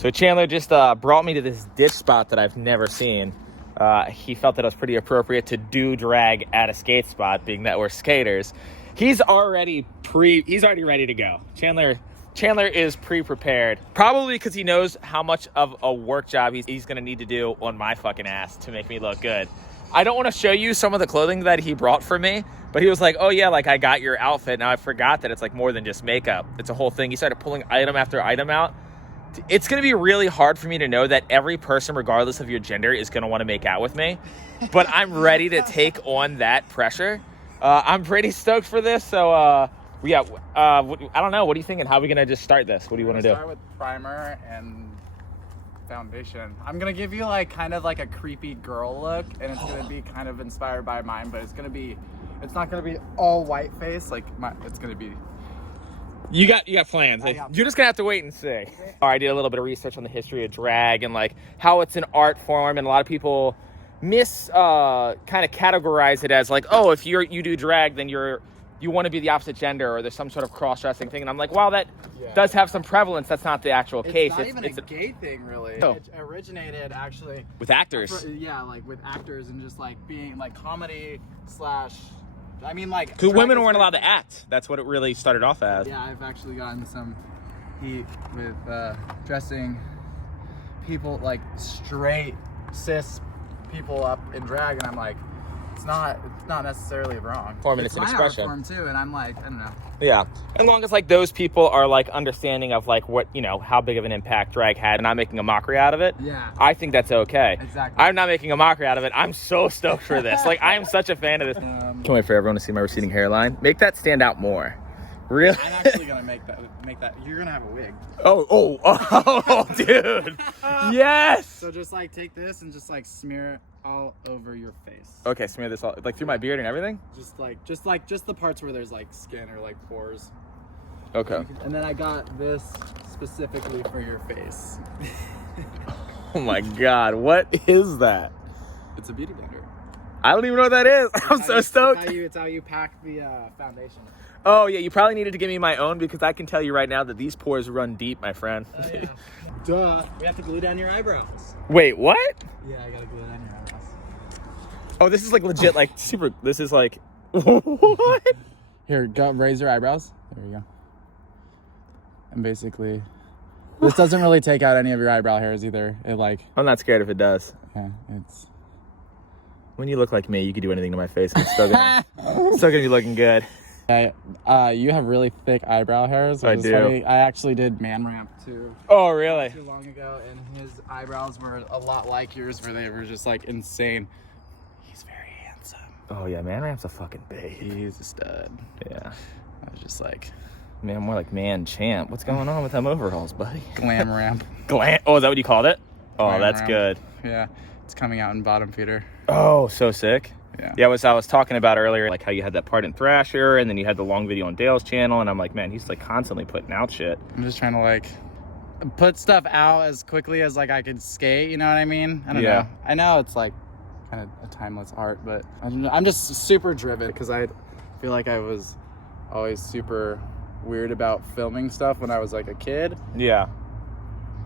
So Chandler just brought me to this ditch spot that I've never seen. He felt that it was pretty appropriate to do drag at a skate spot, being that we're skaters. He's already ready to go. Chandler is pre-prepared, probably because he knows how much of a work job he's gonna need to do on my fucking ass to make me look good. I don't want to show you some of the clothing that he brought for me, but he was like, oh yeah, like I got your outfit. Now I forgot that it's like more than just makeup. It's a whole thing. He started pulling item after item out. It's going to be really hard for me to know that every person, regardless of your gender, is going to want to make out with me. But I'm ready to take on that pressure. I'm pretty stoked for this. So, I don't know. What are you thinking? How are we going to just start this? What do you want to do? Start with primer and foundation. I'm going to give you like kind of like a creepy girl look, and it's going to be kind of inspired by mine, but it's not going to be all white face. Like it's going to be... You got plans. You're just gonna have to wait and see. I did a little bit of research on the history of drag and like how it's an art form, and a lot of people kind of categorize it as like, oh, if you do drag, then you want to be the opposite gender, or there's some sort of cross-dressing thing. And I'm like, wow, that does have some prevalence. That's not the actual case. It's not even a gay thing, really. Oh. It originated actually with actors. Like with actors and just like being like comedy / I mean, like... Because women weren't allowed to act. That's what it really started off as. Yeah, I've actually gotten some heat with dressing people, like straight, cis people up in drag, and I'm like, it's not necessarily wrong. It's an expression. Form too, and I'm like, I don't know. Yeah, as long as like those people are like understanding of like what, you know, how big of an impact drag had and not making a mockery out of it. Yeah, I think that's okay. Exactly. I'm not making a mockery out of it. I'm so stoked for this. Like, I am such a fan of this. Can't wait for everyone to see my receding hairline. Make that stand out more. Really? I'm actually gonna make that. You're gonna have a wig. Oh, dude. Yes. So just like take this and just like smear it all over your face. Okay, smear this all like through my beard and everything. Just the parts where there's like skin or like pores. Okay. And then I got this specifically for your face. Oh my God, what is that? It's a beauty blender. I don't even know what that is. I'm so stoked. It's how you pack the foundation. Oh yeah, you probably needed to give me my own, because I can tell you right now that these pores run deep, my friend. Oh, yeah. Duh. We have to glue down your eyebrows. Wait, what? Yeah, I gotta glue down your eyebrows. Oh, this is like legit, like super. This is like what? Here, go raise your eyebrows. There you go. And basically, this doesn't really take out any of your eyebrow hairs either. It like... I'm not scared if it does. Yeah, it's... When you look like me, you could do anything to my face. I'm still gonna be looking good. You have really thick eyebrow hairs. I do. Funny. I actually did man ramp too. Oh, really? Not too long ago, and his eyebrows were a lot like yours, where they were just like insane. He's very handsome. Oh yeah, man ramp's a fucking babe. He's a stud. Yeah. I was just like, man, more like man champ. What's going on with them overalls, buddy? glam ramp. Glam. Oh, is that what you called it? Oh, Glam that's ramp. good. Yeah, it's coming out in bottom feeder. Oh, so sick. Yeah. I was talking about earlier, like how you had that part in Thrasher, and then you had the long video on Dale's channel, and I'm like, man, he's like constantly putting out shit. I'm just trying to like put stuff out as quickly as like I could skate, you know what I mean? I don't know. I know it's like kind of a timeless art, but I'm just super driven, because I feel like I was always super weird about filming stuff when I was like a kid. Yeah.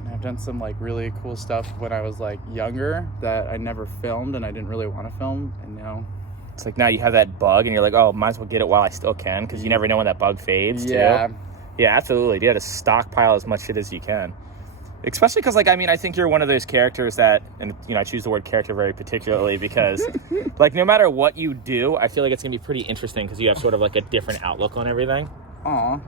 And I've done some like really cool stuff when I was like younger that I never filmed and I didn't really want to film, and now it's like now you have that bug and you're like, oh, might as well get it while I still can, because you never know when that bug fades. Yeah. Too. Yeah, absolutely. You have to stockpile as much shit as you can. Especially because, like, I mean, I think you're one of those characters that, and, you know, I choose the word character very particularly because, like, no matter what you do, I feel like it's going to be pretty interesting because you have sort of, like, a different outlook on everything. Aw.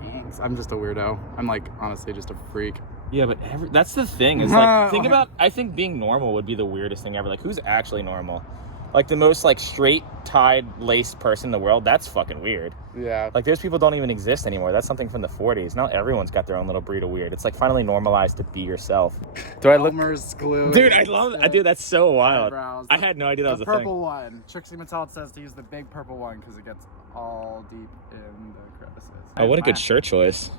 Thanks. I'm just a weirdo. I'm, like, honestly just a freak. Yeah, but that's the thing. Is like, I think being normal would be the weirdest thing ever. Like, who's actually normal? Like, the most, like, straight, tied, laced person in the world, that's fucking weird. Yeah. Like, there's people don't even exist anymore. That's something from the 40s. Now everyone's got their own little breed of weird. It's, like, finally normalized to be yourself. Do I look... Elmer's glue. Dude, I love that. Dude, that's so wild. Eyebrows. I had no idea that was a thing. The purple one. Trixie Mattel says to use the big purple one because it gets all deep in the crevices. Oh, what a good shirt choice.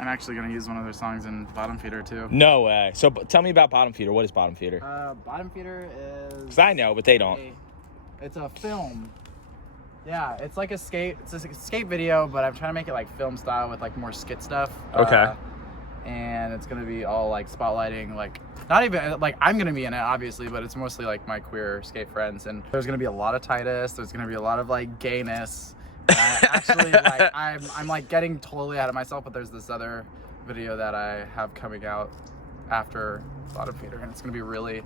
I'm actually going to use one of their songs in Bottom Feeder, too. No way. So tell me about Bottom Feeder. What is Bottom Feeder? Bottom Feeder is... Because I know, but they don't. It's a film. Yeah, it's like a skate... It's a skate video, but I'm trying to make it like film style with like more skit stuff. Okay. and it's gonna be all like spotlighting, like not even like I'm gonna be in it obviously, but it's mostly like my queer skate friends, and there's gonna be a lot of Titus, there's gonna be a lot of like gayness. Actually, like I'm like getting totally out of myself, but there's this other video that I have coming out after SKATER, and it's gonna be really,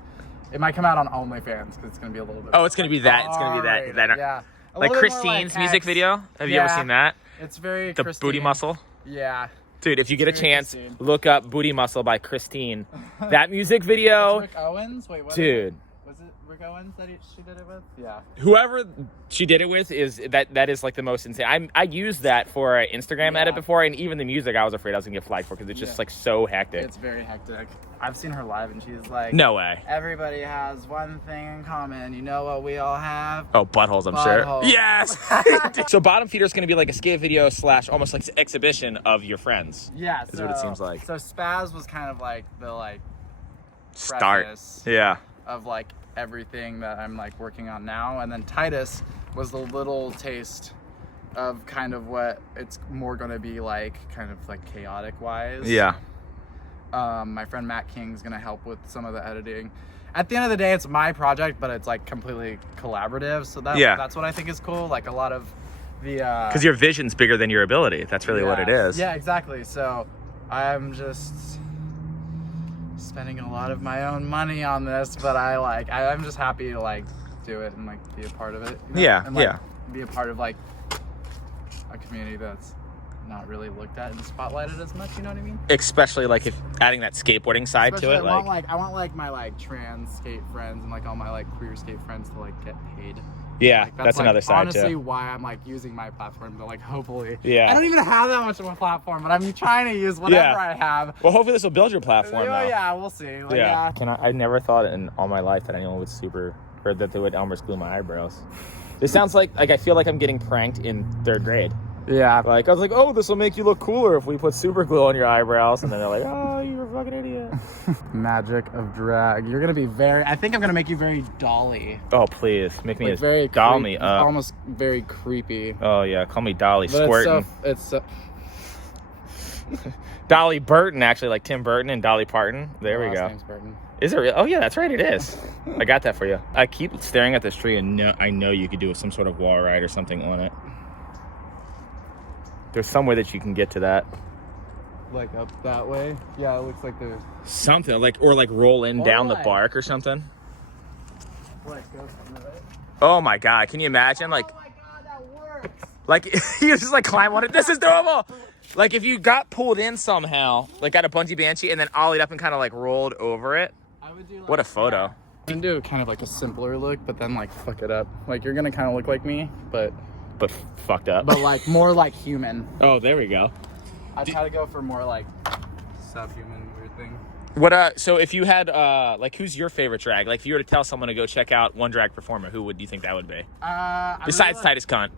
it might come out on OnlyFans because it's gonna be a little bit. Oh, it's gonna be that. It's gonna be that. Yeah. Like Christine's music video. Have you ever seen that? It's very the Christine. Booty Muscle. Yeah. Dude, if you get a chance, Christine. look up Booty Muscle by Christine. That music video. Rick Owens? Wait, what? Dude. Was it Rick Owens that she did it with? Yeah. Whoever she did it with is that is like the most insane. I used that for an Instagram edit before, and even the music I was afraid I was gonna get flagged for because it's just like so hectic. It's very hectic. I've seen her live and she's like, no way. Everybody has one thing in common. You know what we all have? Oh, buttholes, I'm Buttholes. sure. Yes. So Bottom Feeder is gonna be like a skate video / almost like exhibition of your friends. Yeah. Is what it seems like. So Spaz was kind of like the start. preface Yeah. of like everything that I'm like working on now, and then Titus was the little taste of kind of what it's more going to be like, kind of like chaotic wise. Yeah. My friend Matt King's going to help with some of the editing. At the end of the day, it's my project, but it's like completely collaborative, so that's what I think is cool. Like a lot of the because your vision's bigger than your ability. That's really what it is. Yeah, exactly. So I'm just spending a lot of my own money on this, but I'm just happy to like do it and like be a part of it. You know? Yeah, and, like, yeah. Be a part of like a community that's not really looked at and spotlighted as much. You know what I mean? Especially like if adding that skateboarding side to it. I want like my like trans skate friends and like all my like queer skate friends to like get paid. Yeah, like, that's like, another side honestly too. why I'm like using my platform to like hopefully. Yeah. I don't even have that much of a platform, but I'm trying to use whatever I have. Well, hopefully this will build your platform though. Yeah, we'll see. Like, yeah. I never thought in all my life that anyone would or that they would Elmer's glue my eyebrows. This sounds like I feel like I'm getting pranked in 3rd grade. Yeah. Like I was like, oh, this will make you look cooler if we put super glue on your eyebrows, and then they're like, oh, you're a fucking idiot. Magic of drag. You're gonna be I think I'm gonna make you very dolly. Oh please, make me like very doll me up. Almost very creepy. Oh yeah, call me Dolly But Squirtin'. It's so Dolly Burton, actually, like Tim Burton and Dolly Parton. There we go. Name's Burton. Is it real? Oh yeah, that's right, it is. I got that for you. I keep staring at this tree and I know you could do some sort of wall ride or something on it. There's some way that you can get to that. Like up that way? Yeah, it looks like there's something like roll in down the bark or something. Like go somewhere, right? Oh my god, can you imagine? Like, oh my god, that works. Like you just like climb on it. This is doable. Like if you got pulled in somehow, like got a bungee banshee and then ollied up and kind of like rolled over it. I would do like, what a photo. I'm gonna do kind of like a simpler look, but then like fuck it up. Like you're gonna kind of look like me, but fucked up. But like more like human. Oh, there we go. I try to go for more like subhuman weird thing. What so if you had like who's your favorite drag? Like if you were to tell someone to go check out one drag performer, who would you think that would be? Besides really Titus Cunt.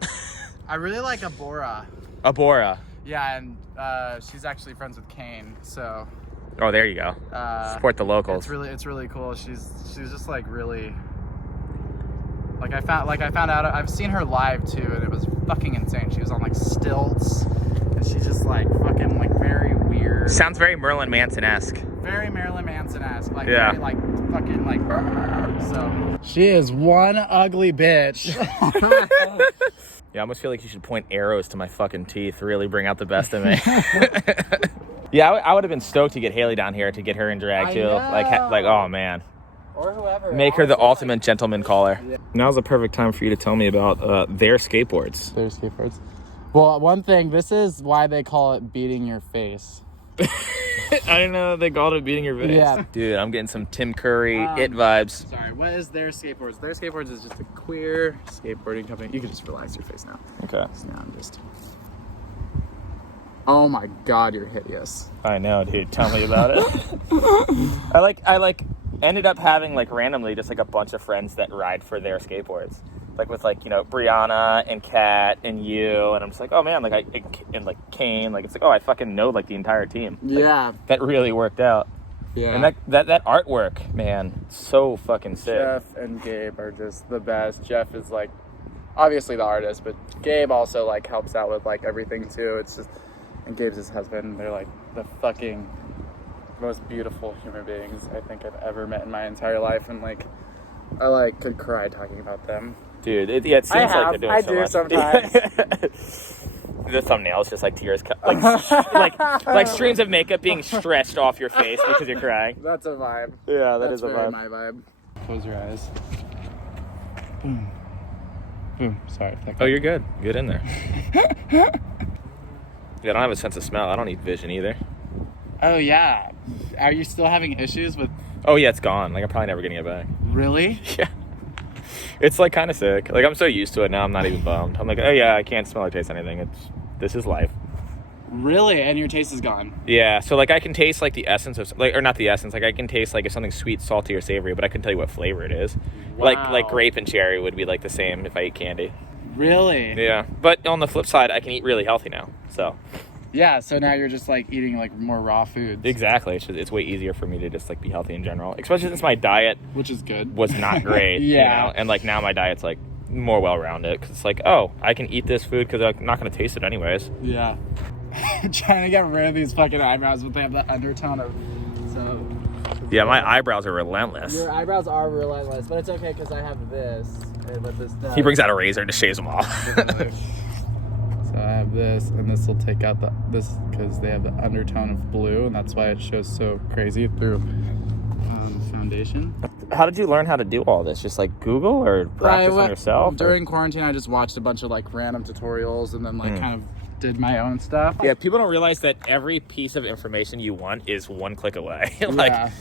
I really like Abora. Abora. Yeah, and she's actually friends with Kane, so. Oh, there you go. Support the locals. It's really cool. She's just like really. Like I found out I've seen her live too, and it was fucking insane. She was on like stilts, and she's just like fucking like very weird. Sounds very Marilyn Manson-esque. Very Marilyn Manson-esque. Like very like fucking like. So she is one ugly bitch. Yeah, I almost feel like you should point arrows to my fucking teeth, really bring out the best of me. Yeah, I would have been stoked to get Haley down here to get her in drag too. Like oh man. Or whoever. Make her the ultimate gentleman caller. Yeah. Now's the perfect time for you to tell me about their skateboards. Their skateboards. Well, one thing, this is why they call it beating your face. I didn't know they called it beating your face. Yeah. Dude, I'm getting some Tim Curry it vibes. Sorry, what is their skateboards? Their skateboards is just a queer skateboarding company. You can just relax your face now. Okay. So now I'm just... Oh my god, you're hideous. I know, dude. Tell me about it. I ended up having like randomly just like a bunch of friends that ride for their skateboards. Like with like, you know, Brianna and Kat and you, and I'm just like, oh man, like and like Kane, like it's like, oh, I fucking know like the entire team. Yeah. Like, that really worked out. Yeah. And that artwork, man, so fucking sick. Jeff and Gabe are just the best. Jeff is like obviously the artist, but Gabe also like helps out with like everything too. It's just, and Gabe's his husband. They're like the fucking most beautiful human beings I think I've ever met in my entire life, and like I like could cry talking about them. Dude, it seems like they're doing so much. Sometimes. The thumbnail is just like tears, like streams of makeup being stretched off your face because you're crying. That's a vibe. Yeah, that's a very vibe. my vibe. Close your eyes. Boom. Boom. Sorry. Oh, you're good. Get in there. Yeah, I don't have a sense of smell. I don't need vision either. Oh yeah. Are you still having issues with? Oh yeah, it's gone. Like I'm probably never getting it back. Really? Yeah. It's like kind of sick. Like I'm so used to it now. I'm not even bummed. I'm like, oh yeah, I can't smell or taste anything. This is life. Really? And your taste is gone? Yeah. So like I can taste like the essence of like, or not the essence. Like I can taste like if something's sweet, salty, or savory, but I can tell you what flavor it is. Wow. Like grape and cherry would be like the same if I ate candy. Really? Yeah. But on the flip side, I can eat really healthy now. So. Yeah, so now you're just like eating like more raw foods. Exactly. It's way easier for me to just like be healthy in general, especially since my diet, which is good, was not great. Yeah. You know? And like now my diet's like more well-rounded because it's like, oh, I can eat this food because I'm not going to taste it anyways. Yeah. Trying to get rid of these fucking eyebrows, but they have the undertone of Yeah, my eyebrows are relentless. Your eyebrows are relentless, but it's okay because I have this. And what this does. He brings out a razor and just shaves them off. So I have this, and this will take out this because they have the undertone of blue, and that's why it shows so crazy through foundation. How did you learn how to do all this? Just like Google or practice on yourself? During quarantine, I just watched a bunch of like random tutorials and then like kind of did my own stuff. Yeah, people don't realize that every piece of information you want is one click away. like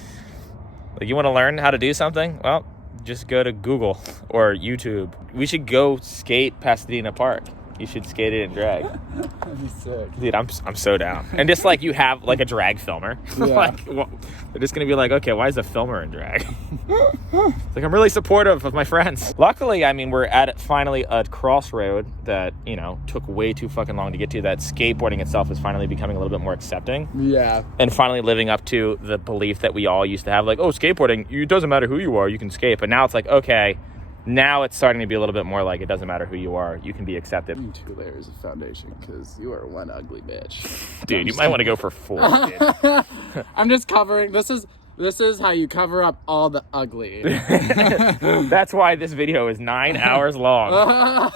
you want to learn how to do something? Well, just go to Google or YouTube. We should go skate Pasadena Park. You should skate it in drag. That'd be sick. Dude, I'm so down. And just like you have like a drag filmer. Yeah. Like they're just gonna be like, okay, why is the filmer in drag? It's like I'm really supportive of my friends. Luckily, I mean, we're at finally a crossroad that, you know, took way too fucking long to get to. That skateboarding itself is finally becoming a little bit more accepting. Yeah. And finally living up to the belief that we all used to have, like, oh, skateboarding, it doesn't matter who you are, you can skate. But now it's like, okay, now it's starting to be a little bit more like it doesn't matter who you are, you can be accepted. 2 layers of foundation because you are one ugly bitch. Dude, you might want to go for 4. Dude. I'm just covering. This is how you cover up all the ugly. That's why this video is 9 hours long.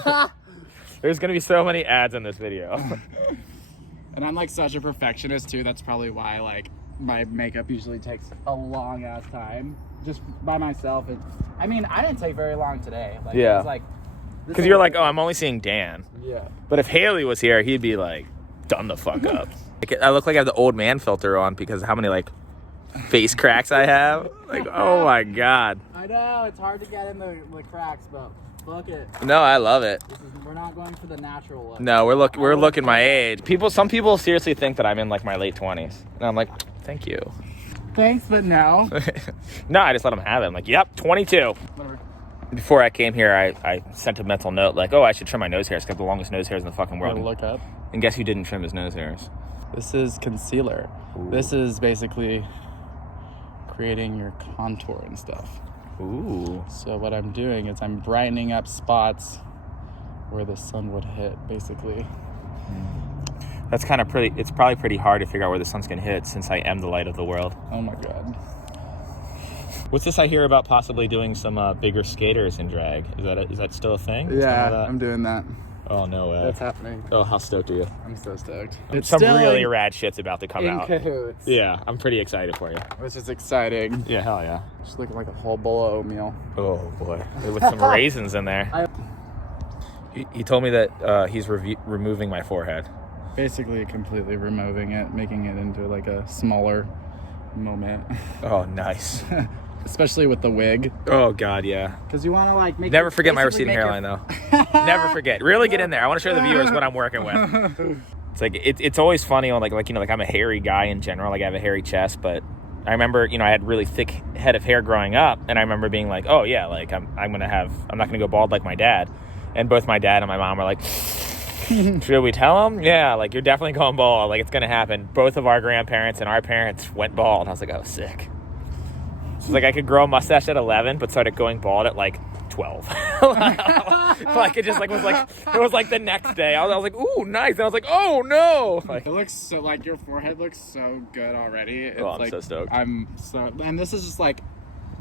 There's gonna be so many ads in this video. And I'm like such a perfectionist too. That's probably why like my makeup usually takes a long ass time. Just by myself. I mean, I didn't take very long today. Like, yeah. It was like, because you're like, oh, I'm only seeing Dan. Yeah. But if Haley was here, he'd be like, done the fuck up. I look like I have the old man filter on because of how many like face cracks I have. Like, oh my god. I know it's hard to get in the cracks, but fuck it. No, I love it. We're not going for the natural look. No, we're looking my age. Some people seriously think that I'm in like my late 20s, and I'm like, thank you. Thanks, but no. No, I just let them have it. I'm like, yep, 22. Whatever. Before I came here, I sent a mental note like, oh, I should trim my nose hairs. It's got the longest nose hairs in the fucking world. Look up. And guess who didn't trim his nose hairs? This is concealer. Ooh. This is basically creating your contour and stuff. Ooh. So what I'm doing is I'm brightening up spots where the sun would hit, basically. That's kind of pretty. It's probably pretty hard to figure out where the sun's gonna hit since I am the light of the world. Oh my god. What's this I hear about possibly doing some bigger skaters in drag? Is that still a thing? Yeah, I'm doing that. Oh, no way. That's happening. Oh, how stoked are you? I'm so stoked. It's some really rad shit's about to come in out. Cahoots. Yeah, I'm pretty excited for you. Which is exciting. Yeah, hell yeah. Just looking like a whole bowl of oatmeal. Oh boy, with some raisins in there. He told me that he's removing my forehead. Basically completely removing it, making it into like a smaller moment. Oh, nice. Especially with the wig. Oh god, yeah. Because you want to like make. Never forget my receding hairline though. Never forget. Really get in there. I want to show the viewers what I'm working with. It's like it's always funny on like you know, like I'm a hairy guy in general. Like I have a hairy chest, but I remember, you know, I had really thick head of hair growing up, and I remember being like, oh yeah, like I'm not gonna go bald like my dad. And both my dad and my mom were like, should we tell him? Yeah, like you're definitely going bald. Like it's gonna happen. Both of our grandparents and our parents went bald. I was like, oh, sick. So it's like I could grow a mustache at 11, but started going bald at like 12. Like it just like was like it was like the next day. I was like, ooh, nice. And I was like, oh no. Like, it looks so like your forehead looks so good already. It's I'm like, so stoked. And this is just like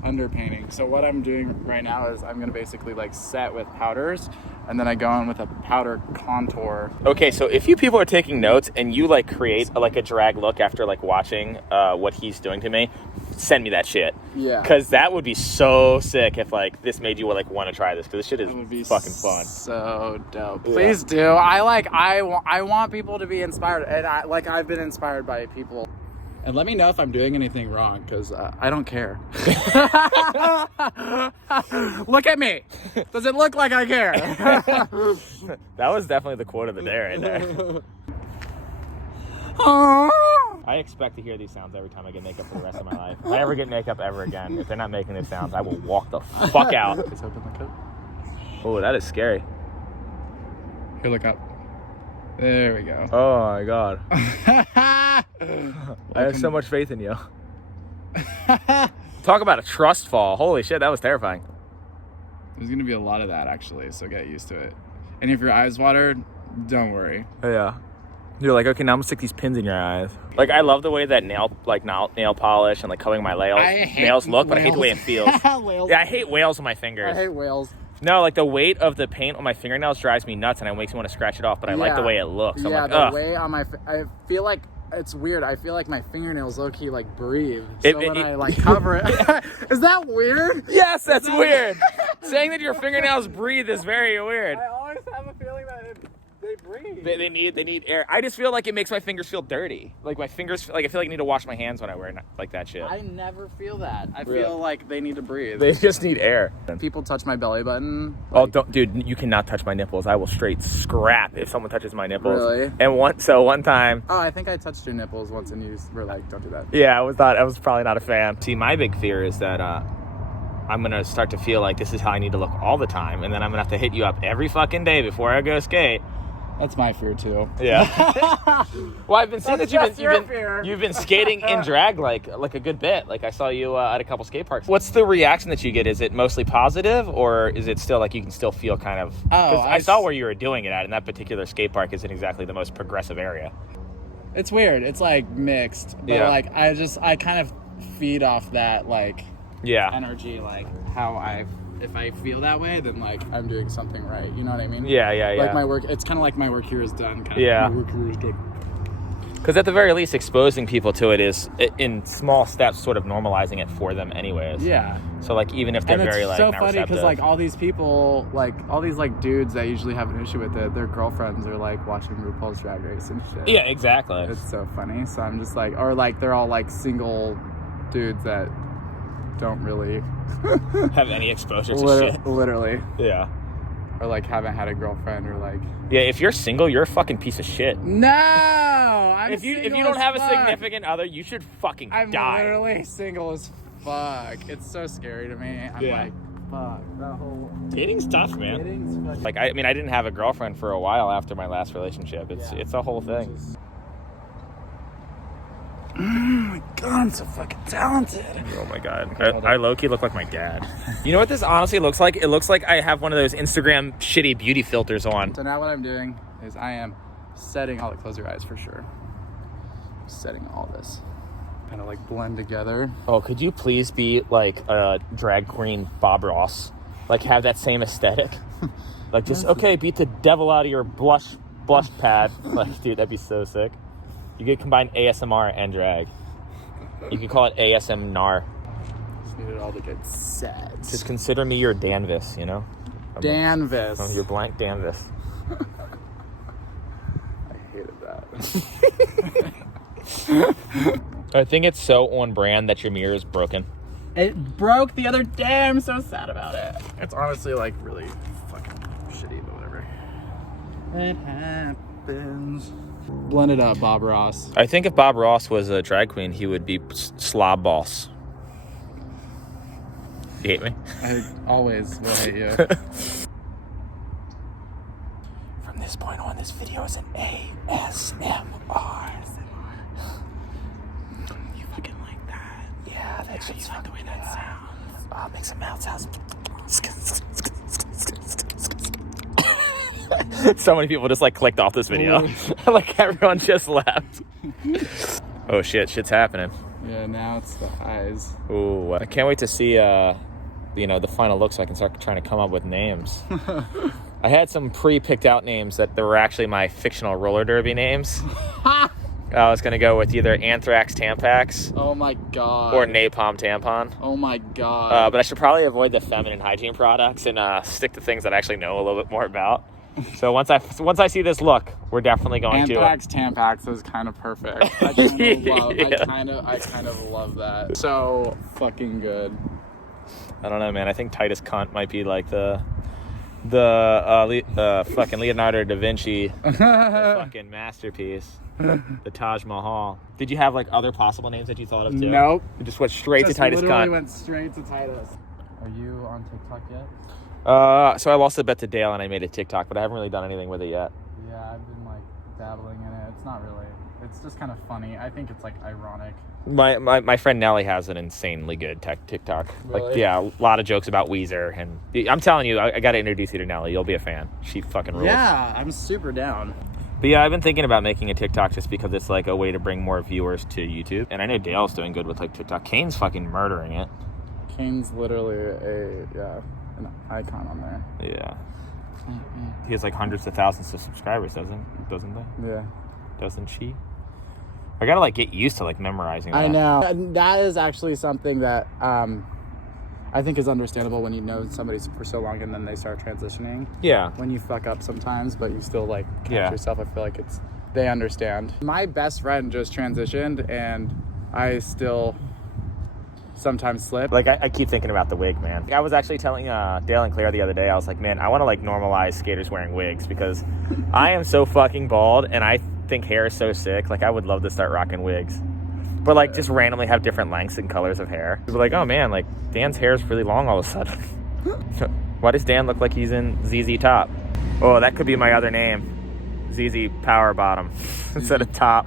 underpainting. So what I'm doing right now is I'm gonna basically like set with powders, and then I go in with a powder contour. Okay, so if you people are taking notes and you like create like a drag look after like watching what he's doing to me, send me that shit. Yeah. Because that would be so sick if like this made you like want to try this, because this shit is That would be fucking fun. So dope. Yeah. Please do. I want people to be inspired, and I've been inspired by people. And let me know if I'm doing anything wrong, because I don't care. Look at me. Does it look like I care? That was definitely the quote of the day right there. I expect to hear these sounds every time I get makeup for the rest of my life. If I ever get makeup ever again, if they're not making these sounds, I will walk the fuck out. Just open the coat. Oh, that is scary. Here, look up. There we go. Oh my god. I have so much faith in you. Talk about a trust fall. Holy shit, that was terrifying. There's gonna be a lot of that actually, so get used to it. And if your eyes water, don't worry. Yeah. You're like, okay, now I'm gonna stick these pins in your eyes. Like, I love the way that nail polish and like coloring my nails look, but I hate the way it feels. Whales. Yeah, I hate whales on my fingers. I hate whales. No, like the weight of the paint on my fingernails drives me nuts, and it makes me want to scratch it off. But I like the way it looks. I'm like, the way on my, I feel like it's weird. I feel like my fingernails low key like breathe. So when I like cover it, is that weird? Yes, that's weird. Saying that your fingernails breathe is very weird. I always have a feeling that they breathe. They need air. I just feel like it makes my fingers feel dirty. Like my fingers, like I feel like I need to wash my hands when I wear like that shit. I never feel that. I Really? feel like they need to breathe. They just need air. People touch my belly button. Oh, don't, dude! You cannot touch my nipples. I will straight scrap if someone touches my nipples. Really? And one time. Oh, I think I touched your nipples once, and you were like, "Don't do that." Yeah, I was probably not a fan. See, my big fear is that I'm gonna start to feel like this is how I need to look all the time, and then I'm gonna have to hit you up every fucking day before I go skate. That's my fear too. Yeah. Well, I've been seeing That's that just your fear. you've been skating in drag like a good bit. Like I saw you at a couple skate parks. What's the reaction that you get? Is it mostly positive, or is it still like you can still feel kind of? Oh, I saw where you were doing it at, and that particular skate park isn't exactly the most progressive area. It's weird. It's like mixed, but Yeah. like I kind of feed off that like Yeah. energy, like if I feel that way, then like I'm doing something right. You know what I mean? Yeah. Like my work, it's kind of like my work here is done. Kind Yeah. of. My work here is done. Because at the very least, exposing people to it is, in small steps, sort of normalizing it for them anyways. Yeah. So, like, even if they're And it's very, like, so not funny because receptive. like all these people, like all these like dudes that usually have an issue with it, their girlfriends are like watching RuPaul's Drag Race and shit. Yeah, exactly. It's so funny. So I'm just like, or like they're all like single dudes that don't really Have any exposure to shit. literally, Yeah. or like haven't had a girlfriend, or like Yeah, if you're single, you're a fucking piece of shit. no. I'm If you single don't as have a fuck. significant other, you should fucking I'm die. literally single as fuck. It's so scary to me. I'm Yeah. like, fuck that whole Dating's tough, man. dating's fucking. Like, I mean, I didn't have a girlfriend for a while after my last relationship. It's a whole thing. Oh my god, I'm so fucking talented. Oh my god. I low-key look like my dad. You know what this honestly looks like? It looks like I have one of those Instagram shitty beauty filters on. So now what I'm doing is I am setting all close your eyes for sure. Setting all this. Kind of like blend together. Oh, could you please be like a drag queen Bob Ross? Like have that same aesthetic? Like just, okay, beat the devil out of your blush pad. Like, dude, that'd be so sick. You could combine ASMR and drag. You could call it ASMR. Just needed all to get set. Just consider me your Danvis, you know? Danvis. I'm your blank Danvis. I hated that. I think it's so on brand that your mirror is broken. It broke the other day. I'm so sad about it. It's honestly like really fucking shitty, but whatever. It happens. Blend it up, Bob Ross. I think if Bob Ross was a drag queen, he would be Slob Boss. You hate me? I always will hate you. From this point on, this video is an ASMR. You fucking like that? Yeah, that's You like the way that sounds. Make some mouth sounds. So many people just like clicked off this video. Like everyone just left. Oh shit, shit's happening. Yeah, now it's the highs. Ooh, I can't wait to see the final look so I can start trying to come up with names. I had some pre-picked out names that were actually my fictional roller derby names. I was gonna go with either Anthrax Tampax. Oh my god. Or Napalm Tampon. Oh my god. But I should probably avoid the feminine hygiene products and stick to things that I actually know a little bit more about. So once I see this look, we're definitely going Anthrax Tampax is kind of perfect. I kind of love that. So fucking good. I don't know, man. I think Titus Cunt might be like the fucking Leonardo da Vinci the fucking masterpiece. The Taj Mahal. Did you have like other possible names that you thought of too? Nope. You just went straight to Titus Cunt. Went straight to Titus. Are you on TikTok yet? So I lost a bet to Dale and I made a TikTok, but I haven't really done anything with it yet. Yeah, I've been like dabbling in it. It's not really. It's just kind of funny. I think it's like ironic. My friend Nelly has an insanely good TikTok. Really? Like, yeah, a lot of jokes about Weezer, and I'm telling you, I got to introduce you to Nelly. You'll be a fan. She fucking rules. Yeah, I'm super down. But yeah, I've been thinking about making a TikTok just because it's like a way to bring more viewers to YouTube. And I know Dale's doing good with like TikTok. Kane's fucking murdering it. Kane's literally an icon on there. Yeah. He has like hundreds of thousands of subscribers, doesn't they? Yeah. Doesn't she? I gotta like get used to like memorizing that. I know. And that is actually something that I think is understandable when you know somebody for so long and then they start transitioning. Yeah. When you fuck up sometimes, but you still like catch yourself, I feel like they understand. My best friend just transitioned and I still sometimes slip. Like I keep thinking about the wig, man. I was actually telling Dale and Claire the other day, I was like, man, I want to like normalize skaters wearing wigs because I am so fucking bald and I think hair is so sick. Like I would love to start rocking wigs, but like just randomly have different lengths and colors of hair. People are like, oh man, like Dan's hair is really long all of a sudden. Why does Dan look like he's in ZZ Top? Oh, that could be my other name, ZZ Power Bottom instead of Top.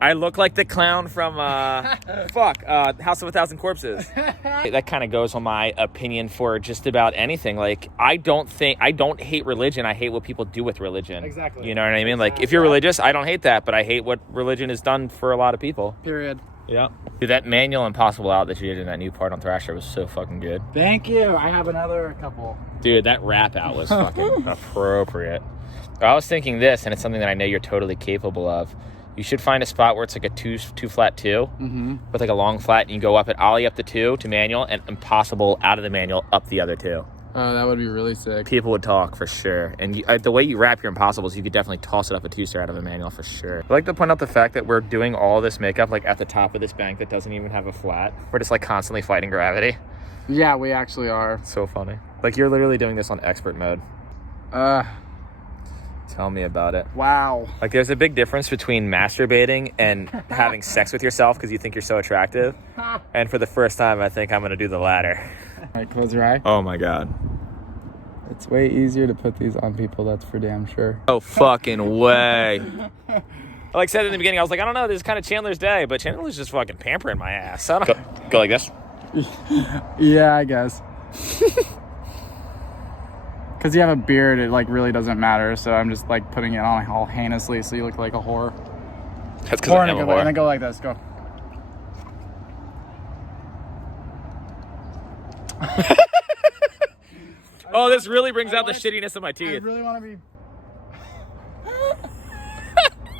I look like the clown from House of a Thousand Corpses. That kind of goes on my opinion for just about anything. Like I don't hate religion. I hate what people do with religion. Exactly. You know what I mean? Like if you're religious, I don't hate that, but I hate what religion has done for a lot of people. Period. Yeah. Dude, that manual Impossible out that you did in that new part on Thrasher was so fucking good. Thank you. I have another couple. Dude, that rap out was fucking appropriate. I was thinking this, and it's something that I know you're totally capable of. You should find a spot where it's like a two flat two with like a long flat, and you go up it, ollie up the two to manual, and Impossible out of the manual up the other two. Oh, that would be really sick. People would talk for sure. And the way you wrap your Impossibles, you could definitely toss it up a two-star out of a manual for sure. I'd like to point out the fact that we're doing all this makeup like at the top of this bank that doesn't even have a flat. We're just like constantly fighting gravity. Yeah, we actually are. So funny. Like you're literally doing this on expert mode. Tell me about it. Wow. Like there's a big difference between masturbating and having sex with yourself because you think you're so attractive. And for the first time, I think I'm going to do the latter. All right, close your eye. Oh my God. It's way easier to put these on people, that's for damn sure. Oh fucking way. Like I said in the beginning, I was like, I don't know, this is kind of Chandler's day, but Chandler's just fucking pampering my ass. I don't go like this. Yeah, I guess. Because you have a beard, it like really doesn't matter. So I'm just like putting it on all heinously so you look like a whore. That's because I'm a whore. And then go like this. Go. Oh, this really brings out the shittiness of my teeth. I really want to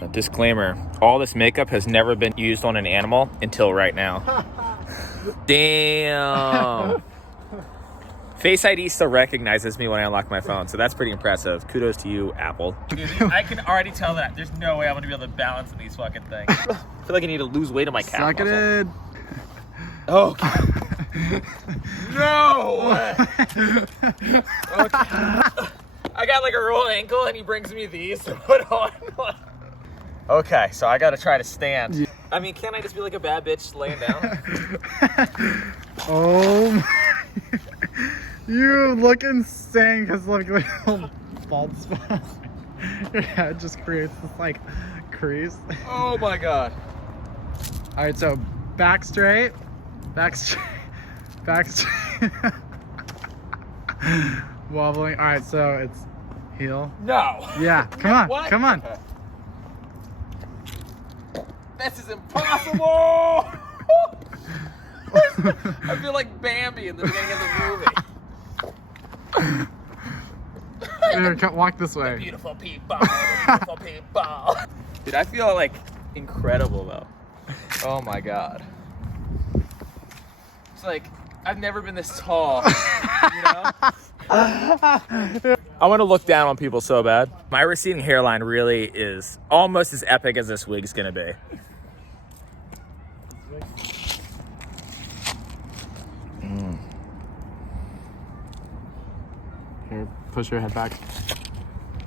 be... Disclaimer, all this makeup has never been used on an animal until right now. Damn. Face ID still recognizes me when I unlock my phone, so that's pretty impressive. Kudos to you, Apple. Dude, I can already tell that there's no way I'm gonna be able to balance in these fucking things. I feel like I need to lose weight on my calf Suck it in. Oh. No! Okay. I got like a rolled ankle and he brings me these to put on. Okay, so I gotta try to stand. I mean, can't I just be like a bad bitch laying down? Oh my. You look insane because like little bald spot. Your head just creates this like crease. Oh my God. All right, so back straight, back straight, back straight. wobbling. All right, so it's heel. No. Yeah, come on, What? come on. Okay. This is impossible. I feel like Bambi in the beginning of the movie. Here, walk this way. Beautiful people, beautiful people. Dude, I feel like incredible though. Oh my god. It's like I've never been this tall. You know? I want to look down on people so bad. My receding hairline really is almost as epic as this wig's gonna be. Here, push your head back.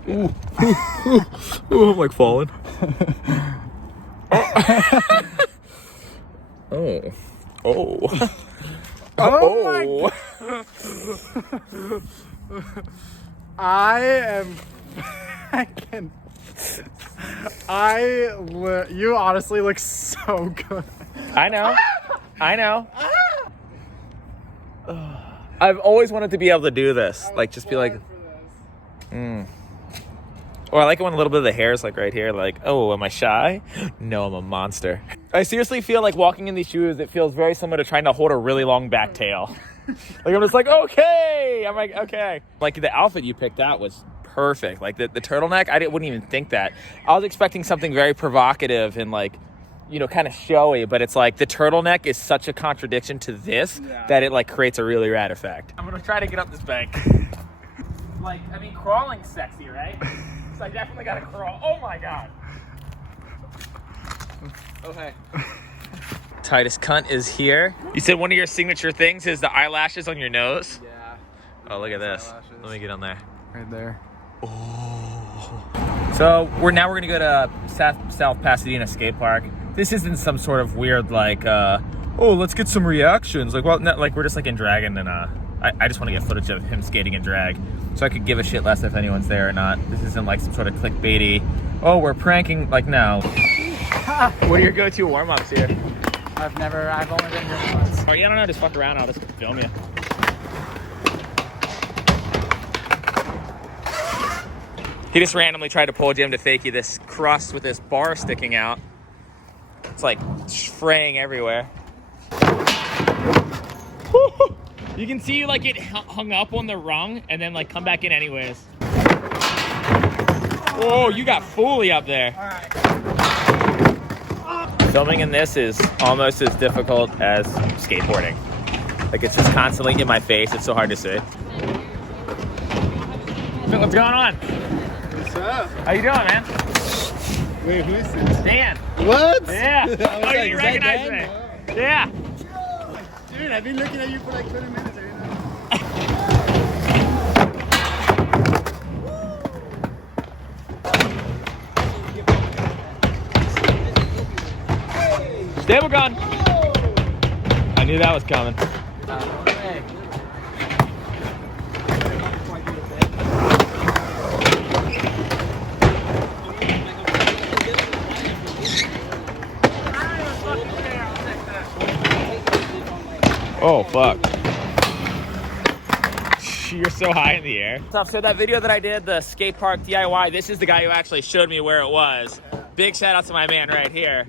Ooh. Ooh, I'm like falling. Oh. Oh. Oh my I am you honestly look so good. I know. I know. I've always wanted to be able to do this. Like, just be like, Or I like it when a little bit of the hair is like right here. Like, oh, am I shy? No, I'm a monster. I seriously feel like walking in these shoes, it feels very similar to trying to hold a really long back tail. Like, I'm just like, okay. I'm like, okay. Like, the outfit you picked out was perfect. Like, the turtleneck, wouldn't even think that. I was expecting something very provocative and, like, you know, kind of showy, but it's like the turtleneck is such a contradiction to this that it, like, creates a really rad effect. I'm going to try to get up this bank. Like, I mean, crawling's sexy, right? So I definitely got to crawl. Oh, my God. Okay. Titus Cunt is here. You said one of your signature things is the eyelashes on your nose? Yeah. Oh, look at this. Eyelashes. Let me get on there. Right there. Oh. So we're going to go to South Pasadena Skate Park. This isn't some sort of weird like, oh, let's get some reactions. Like, well, not, like we're just like in drag, and then I just want to get footage of him skating in drag, so I could give a shit less if anyone's there or not. This isn't like some sort of clickbaity. Oh, we're pranking. Like, no. What are your go-to warm-ups here? I've only been here once. Oh, yeah, I don't know. Just fuck around. I'll just film you. He just randomly tried to pull Jim to fake you this crust with this bar sticking out. It's like fraying everywhere. You can see like it hung up on the rung and then like come back in anyways. Oh, you got fully up there. All right. Filming in this is almost as difficult as skateboarding. Like, it's just constantly in my face. It's so hard to see. What's going on? What's up? How you doing, man? Wait, who is this? Dan. What? Yeah. I was Oh, like, you is that recognize Dan? me? Yeah. Dude, I've been looking at you for like 20 minutes right now. Stable gun. I knew that was coming. Oh, fuck. You're so high in the air. So that video that I did, the skate park DIY, this is the guy who actually showed me where it was. Big shout out to my man right here.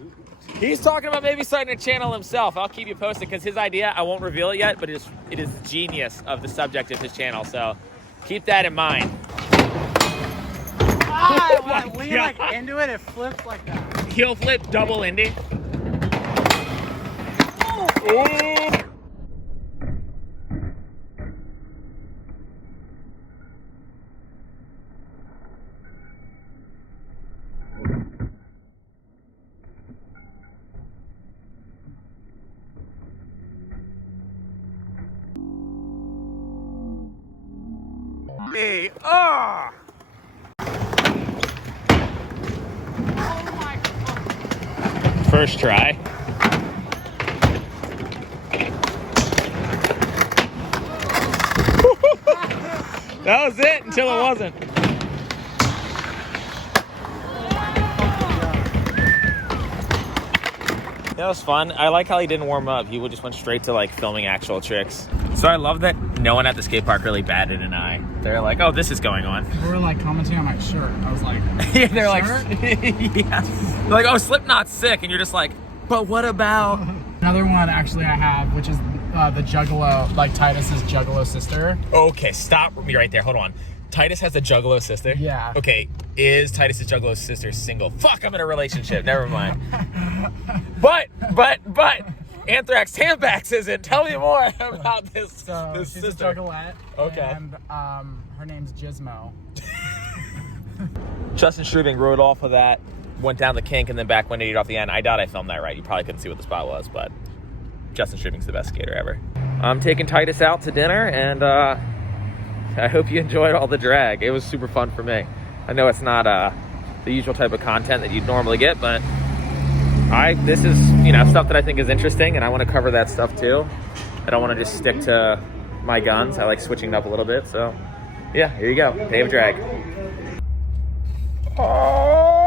He's talking about maybe starting a channel himself. I'll keep you posted because his idea, I won't reveal it yet, but it is genius of the subject of his channel. So keep that in mind. Ah, when I lean like into it, it flips like that. Heel flip, double Indy. Oh. Hey, ah! First try. That was it until it wasn't. That was fun. I like how he didn't warm up. He just went straight to like filming actual tricks. So I love that no one at the skate park really batted an eye. They're like, oh, this is going on. They were like commenting on my shirt. I was like, yeah, they're like, shirt? yeah. They're like, oh, Slipknot's sick. And you're just like, but what about? Another one actually I have, which is the Juggalo, like Titus's Juggalo sister. Okay, stop me right there. Hold on. Titus has a Juggalo sister? Yeah. Okay, is Titus's Juggalo sister single? Fuck, I'm in a relationship. Never mind. But, Anthrax Tampax isn't. Tell me more about this, So this she's sister. a Juggalette. Okay. And her name's Gizmo. Justin Strubing rode off of that, went down the kink, and then back 180 off the end. I doubt I filmed that right. You probably couldn't see what the spot was, but Justin Strubing's the best skater ever. I'm taking Titus out to dinner, and I hope you enjoyed all the drag. It was super fun for me. I know it's not the usual type of content that you'd normally get, but this is, you know, stuff that I think is interesting, and I want to cover that stuff too. I don't want to just stick to my guns. I like switching it up a little bit. So yeah, here you go. Day of Drag. Oh.